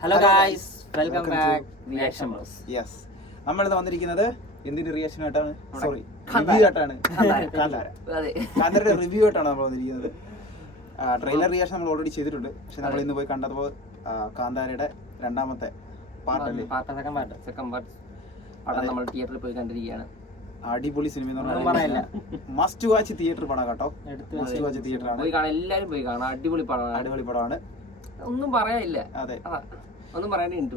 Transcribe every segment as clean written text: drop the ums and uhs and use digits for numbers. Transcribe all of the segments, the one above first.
Hello guys, welcome back reaction blogs. Yes, നമ്മളിന്ന് വന്നിരിക്കുന്നത് എന്തിന്റെ റിയാക്ഷൻ ആയിട്ടാണ്? സോറി, റിവ്യൂ ആയിട്ടാണ്. കാന്താരയുടെ റിവ്യൂ ആയിട്ടാണ് നമ്മൾ വന്നിരിക്കുന്നത്. ട്രെയിലർ റിയാക്ഷൻ നമ്മൾ ഓൾറെഡി ചെയ്തിട്ടുണ്ട്. പക്ഷെ നമ്മൾ ഇന്ന് പോയി കണ്ടപ്പോൾ കാന്താരയുടെ രണ്ടാമത്തെ പാർട്ട് സെക്കൻഡ് പാർട്ട് പടം നമ്മൾ തിയേറ്ററിൽ പോയി കണ്ടിരിക്കുകയാണ്. അടിപൊളി സിനിമ എന്ന് പറഞ്ഞാൽ മസ്റ്റ് വാച്ച് തിയേറ്റർ പടം കേട്ടോ. മസ്റ്റ് വാച്ച് തിയേറ്റർ ആണ്. പോയി കാണാൻ, എല്ലാരും പോയി കാണാം. അടിപൊളി പടമാണ്. അടിപൊളി പടമാണ്. ഒന്നും പറയാനില്ല. അതെ, ഒന്നും പറയാനേ ഉണ്ട്.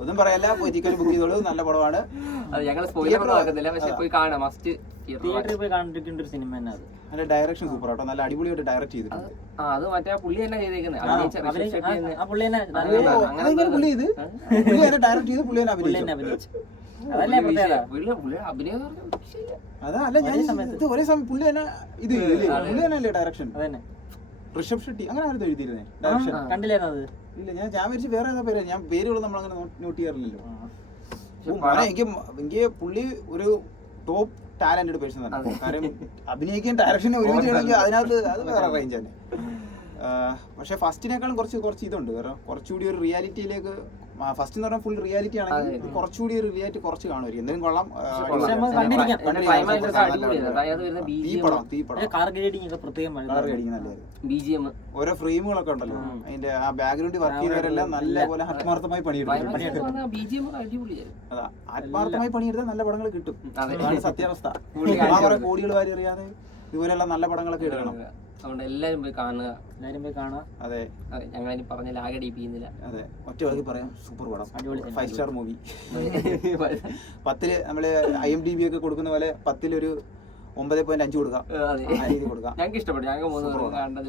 ഒന്നും പറയല്ല, പോയി ടിക്കറ്റ് ബുക്ക് ചെയ്തോളൂ. നല്ല പടമാണ്. ഞങ്ങൾ സ്പോയിലർ നോക്കുന്നില്ല, പക്ഷെ പോയി കാണാം. മസ്റ്റ് തിയേറ്ററിൽ പോയി കണ്ടിരിക്കേണ്ട ഒരു സിനിമ തന്നെ അത്. നല്ല ഡയറക്ഷൻ സൂപ്പർ ആട്ടോ. നല്ല അടിപൊളിയായിട്ട് ഡയറക്റ്റ് ചെയ്തിട്ടുണ്ട്. അത് മറ്റേ പുള്ളി തന്നെ ചെയ്തേക്കുന്നത്. ആ പുള്ളി തന്നെ പുള്ളി ഇത് ഡയറക്റ്റ് ചെയ്ത് പുള്ളി തന്നെ അഭിനയിച്ചു. അതല്ലേ പ്രത്യേകത. അഭിനയം അതാ അല്ല, ഞാൻ ഇത് ഒരേ സമയം പുള്ളി തന്നെ ഇത് പുള്ളി തന്നെ അല്ലേ ഡയറക്ഷൻ? അതന്നെ. ഋഷഭ് ഷെട്ടി അങ്ങനെ ആരും എഴുതിയിരുന്നേ ഡയറക്ഷൻ. കണ്ടില്ലായിരുന്നു അത്? ഇല്ല, ഞാൻ വിചാരിച്ചു വേറെ ഏതാ പേര്. ഞാൻ പേരുകൾ നമ്മളങ്ങനെ നോട്ട് ചെയ്യാറില്ലല്ലോ. എനിക്ക് പുള്ളി ഒരു ടോപ്പ് ടാലന്റഡ് പേഴ്സൺ തന്നെ. കാര്യം അഭിനയിക്കാൻ ഡയറക്ഷൻ ഒരുമിച്ച് ചെയ്യണമെങ്കിൽ അതിനകത്ത് അത് വേറെ റേഞ്ച് തന്നെ. പക്ഷെ ഫസ്റ്റിനേക്കാളും കുറച്ച് ഇതുണ്ട്. വേറെ കുറച്ചുകൂടി ഒരു റിയാലിറ്റിയിലേക്ക്. ഫസ്റ്റ് എന്ന് പറഞ്ഞാൽ ഫുൾ റിയാലിറ്റി ആണെങ്കിൽ കുറച്ചുകൂടി ഒരു റിയാലിറ്റി കുറച്ച് കാണുമായിരിക്കും. എന്തെങ്കിലും കൊള്ളാം. ഓരോ ഫ്രെയിമുകളൊക്കെ ഉണ്ടല്ലോ, അതിന്റെ ആ ബാക്ക്ഗ്രൗണ്ട് വർക്ക് ചെയ്യുന്നവരെല്ലാം നല്ലപോലെ ആത്മാർത്ഥമായി പണിയെടുക്കും. അതാ, ആത്മാർത്ഥമായി പണിയെടുത്താൽ നല്ല പടങ്ങൾ കിട്ടും. അതാണ് സത്യാവസ്ഥ. കോടികൾ വാരി അറിയാതെ ഇതുപോലെയുള്ള നല്ല പടങ്ങളൊക്കെ എടുക്കണം. അതുകൊണ്ട് എല്ലാരും പോയി കാണുക. അതെ, ഞങ്ങൾ ഇനി പറഞ്ഞ ലാഗടിപ്പിക്കുന്നില്ല. അതെ, ഒറ്റ വാക്കി പറയാം, സൂപ്പർ പടം, 5 സ്റ്റാർ മൂവി. 10 നമ്മള് IMDb ഒക്കെ കൊടുക്കുന്ന പോലെ 10 9.5 കൊടുക്കാം. ഞങ്ങൾക്ക് ഇഷ്ടപ്പെട്ടു.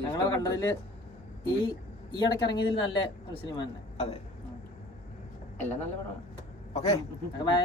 ഞങ്ങൾ കണ്ടതില് ഈ ഇടയ്ക്ക് ഇറങ്ങിയതിൽ നല്ല ഒരു സിനിമ തന്നെ. അതെ, എല്ലാം നല്ല പടമാണ്. Okay, by.